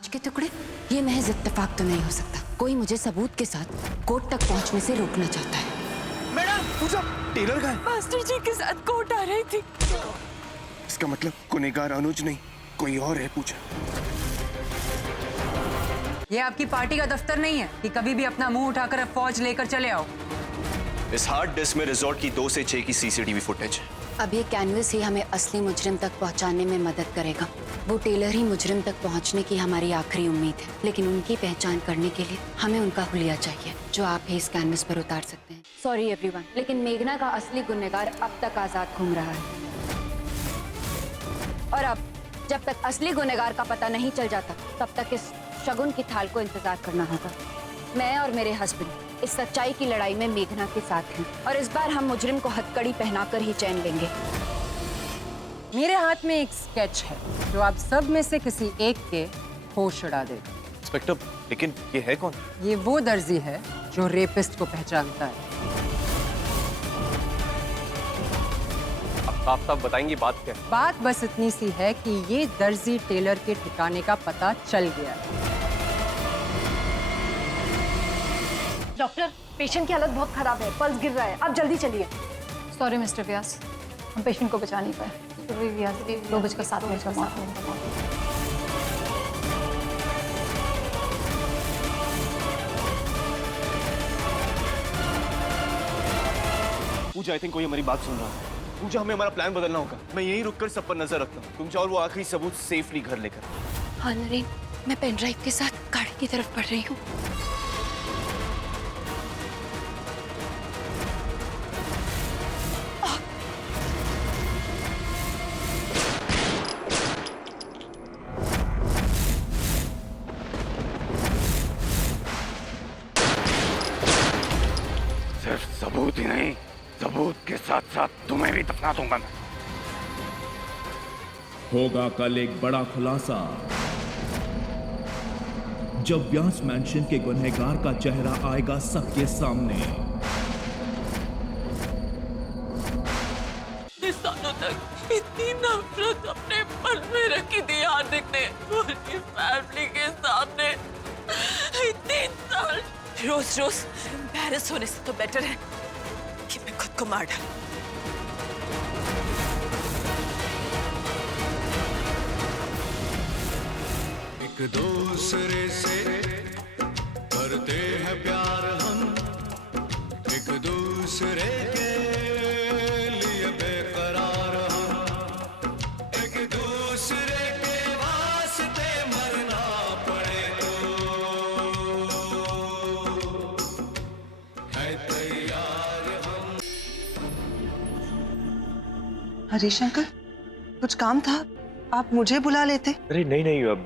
कांच के टुकड़े? ये महज इत्तेफाक तो नहीं हो सकता। कोई मुझे सबूत के साथ कोर्ट तक पहुंचने से रोकना चाहता है। मैडम पूजा, टेलर का है। मास्टर जी के साथ कोर्ट आ रही थी। इसका मतलब गुनहगार अनुज नहीं, कोई और है पूजा। ये आपकी पार्टी का दफ्तर नहीं है कि कभी भी अपना मुंह उठाकर फौज लेकर चले आओ। इस हार्ड डिस्क में रिजॉर्ट की 2 से 6 की सीसीटीवी फुटेज है। अब ये कैनवस ही हमें असली मुजरिम तक पहुंचाने में मदद करेगा। वो टेलर ही मुजरिम तक पहुंचने की हमारी आखिरी उम्मीद है, लेकिन उनकी पहचान करने के लिए हमें उनका हुलिया चाहिए, जो आप ही इस कैनवस पर उतार सकते हैं। सॉरी एवरीवन, लेकिन मेघना का असली गुनहगार अब तक आजाद घूम रहा है। और अब जब तक असली गुनहगार का पता नहीं चल जाता, तब तक इस शगुन की थाल को इंतजार करना होगा। मैं और मेरे हस्बैंड इस सच्चाई की लड़ाई में मेघना के साथ हैं, और इस बार हम मुजरिम को हथकड़ी पहनाकर ही चैन लेंगे। मेरे हाथ में एक स्केच है जो आप सब में से किसी एक के होश उड़ा देगा। इंस्पेक्टर, लेकिन ये है कौन? ये वो दर्जी है जो रेपिस्ट को पहचानता है। आप साहब बताएंगी बात क्या है? बात बस इतनी सी है कि ये दर्जी टेलर के ठिकाने का पता चल गया है। डॉक्टर, पेशेंट की हालत बहुत खराब है, पल्स गिर रहा है, आप जल्दी चलिए। सॉरी मिस्टर व्यास, हम पेशेंट को बचा नहीं पाए। 2:07 का मौत हुआ। पूजा, आई थिंक कोई हमारी बात सुन रहा है। पूजा, हमें हमारा प्लान बदलना होगा। मैं यहीं रुककर सब पर नजर रखता हूँ। तुम जाओ और वो आखिरी सबूत सेफली घर लेकर। हाँ नरेन, मैं पेन ड्राइव के साथ गाड़ी की तरफ बढ़ रही हूँ। सिर्फ सबूत ही नहीं, सबूत के साथ साथ तुम्हें भी दफना दूंगा मैं। होगा कल एक बड़ा खुलासा जब व्यास मैंशन के गुनहगार का चेहरा आएगा सबके सामने। इतने सालों तक इतनी नफरत अपने मन में रखी थी हार्दिक ने, और इस फैमिली के सामने इतने साल रोज रोज एम्बैरस होने से तो बेटर है कि मैं खुद को मार डालूं। एक दूसरे से करते हैं प्यार हम, एक दूसरे के लिए बेकरार हम, एक दूसरे के वास्ते मरना पड़े तो है तैयार हम। हरिशंकर, कुछ काम था? आप मुझे बुला लेते। अरे नहीं नहीं, अब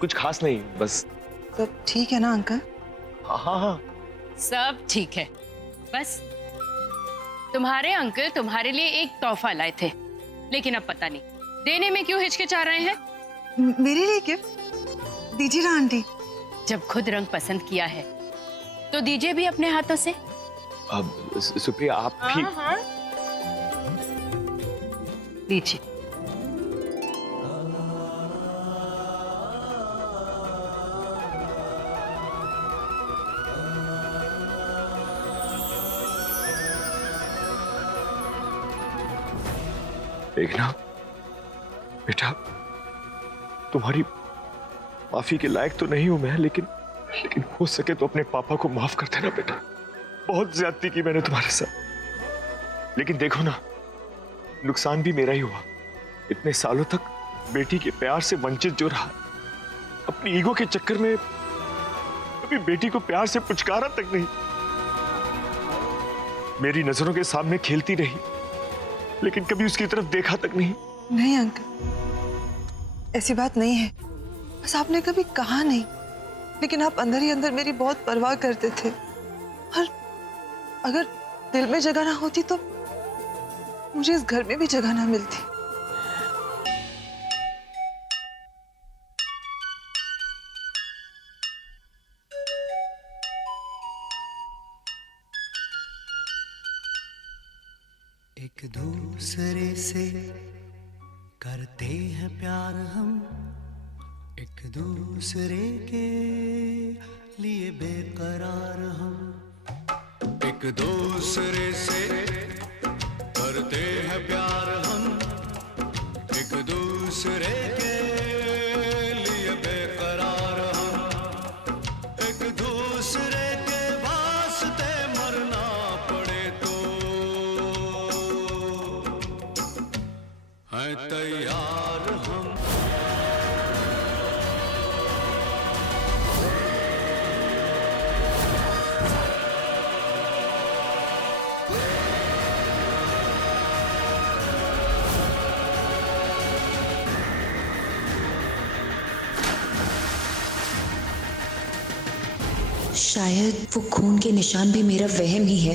कुछ खास नहीं, बस। सब ठीक है ना अंकल? हाँ हाँ हाँ, सब ठीक है। बस तुम्हारे अंकल तुम्हारे लिए एक तोहफा लाए थे, लेकिन अब पता नहीं देने में क्यों हिचकिचा रहे हैं। मेरे लिए गिफ्ट? दीजिए ना आंटी। जब खुद रंग पसंद किया है तो दीजिए भी अपने हाथों से। अब सुप्रिया, आप भी। लीजिए। देखना बेटा, तुम्हारी माफी के लायक तो नहीं हूं मैं, लेकिन हो सके तो अपने पापा को माफ कर देना बेटा। बहुत ज्यादती की मैंने तुम्हारे साथ, लेकिन देखो ना, नुकसान भी मेरा ही हुआ। इतने सालों तक बेटी के प्यार से वंचित जो रहा, अपनी ईगो के चक्कर में कभी बेटी को प्यार से पुचकारा तक नहीं। मेरी नजरों के सामने खेलती रही, लेकिन कभी उसकी तरफ देखा तक नहीं। नहीं अंकल, ऐसी बात नहीं है, बस आपने कभी कहा नहीं, लेकिन आप अंदर ही अंदर मेरी बहुत परवाह करते थे, और अगर दिल में जगह ना होती तो मुझे इस घर में भी जगह ना मिलती। एक दूसरे से करते हैं प्यार हम, एक दूसरे के लिए बेकरार हम, एक दूसरे से करते हैं प्यार हम, एक दूसरे के लिए बेकरार हम, एक दूसरे के वास्ते मरना पड़े तो हैं तैयार हम। शायद वो खून के निशान भी मेरा वहम ही है।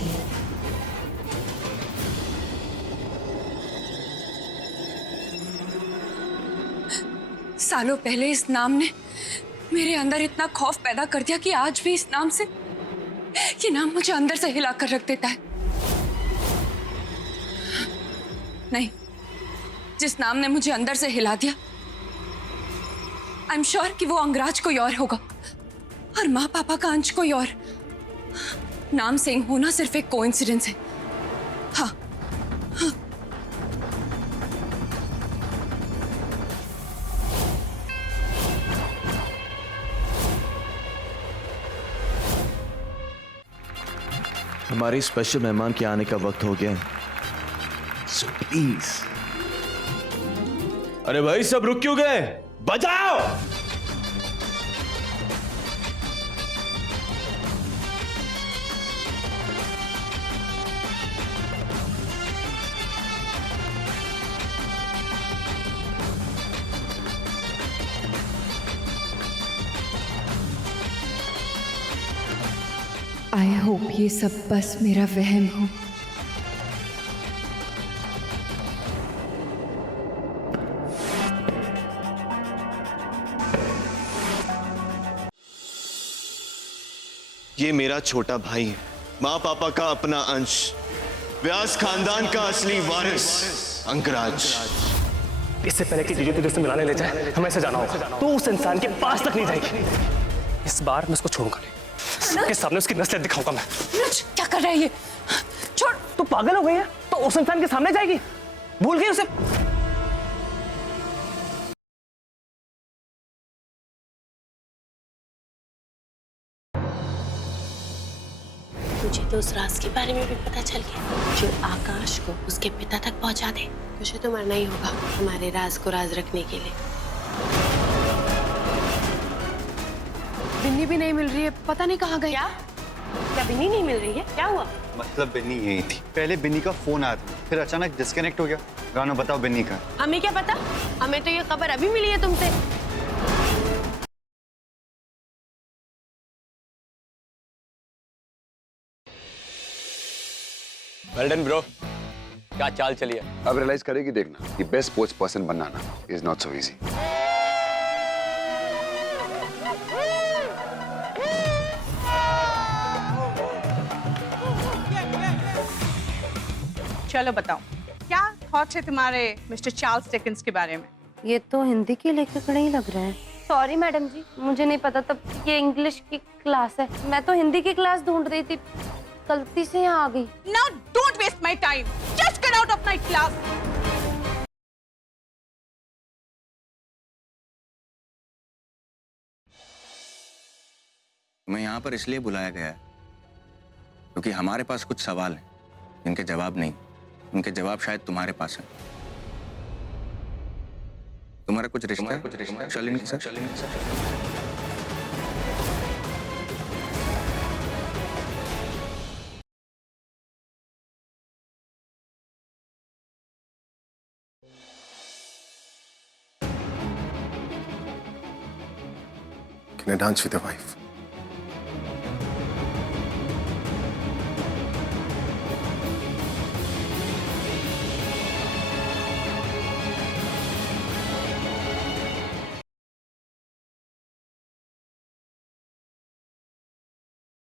सालों पहले इस नाम ने मेरे अंदर इतना खौफ पैदा कर दिया कि आज भी इस नाम से ये नाम मुझे अंदर से हिला कर रख देता है। नहीं, जिस नाम ने मुझे अंदर से हिला दिया, आई एम श्योर कि वो अंगराज कोई और होगा और माँ पापा का अंश कोई और। नाम सिंह होना सिर्फ एक कोइंसिडेंस है। हाँ, हाँ। हमारे स्पेशल मेहमान के आने का वक्त हो गया है, सो प्लीज। अरे भाई सब रुक क्यों गए? बजाओ। आई होप ये सब बस मेरा वहम हो। ये मेरा छोटा भाई है, माँ पापा का अपना अंश, व्यास खानदान का असली वारिस अंगराज। इससे पहले कि जीजू तुझे मिलाने ले जाए, हमें ऐसे जाना होगा। तो उस इंसान के पास तक नहीं जाएगी। इस बार मैं उसको छोड़ूंगा नहीं, सबके सामने उसकी नस्लें दिखाऊंगा मैं। क्या कर रहा है ये? छोड़। तू पागल हो गई है? तो उस इंसान के सामने जाएगी? भूल गई उसे? मुझे तो उस राज के बारे में भी पता चल गया जो आकाश को उसके पिता तक पहुंचा दे। मुझे तो मरना ही होगा हमारे राज को राज रखने के लिए। बिन्नी भी नहीं मिल रही है, पता नहीं कहाँ गई। क्या बिन्नी नहीं मिल रही है? क्या हुआ? मतलब बिन्नी यही थी, पहले बिन्नी का फोन आया था, फिर अचानक डिस्कनेक्ट हो गया। रानो बताओ बिन्नी का। हमें क्या पता, हमें तो ये खबर अभी मिली है तुमसे। वेल डन ब्रो, क्या चाल चली है? अब रियलाइज करेगी देखना कि best sports person banana is not so easy. चलो बताओ, क्या थॉट्स है तुम्हारे मिस्टर चार्ल्स डिकेंस के बारे में? ये तो हिंदी के लेखक नहीं लग रहा है। सॉरी मैडम जी, मुझे नहीं पता था ये इंग्लिश की क्लास है। मैं तो हिंदी की क्लास ढूंढ रही थी, गलती से यहाँ आ गई। Now don't waste my time. Just get out of my class. मैं यहाँ पर इसलिए बुलाया गया है क्योंकि हमारे पास कुछ सवाल हैं जिनके जवाब नहीं, उनके जवाब शायद तुम्हारे पास हैं। तुम्हारा कुछ रिश्ता है शालिनी के साथ? Can I dance with your wife?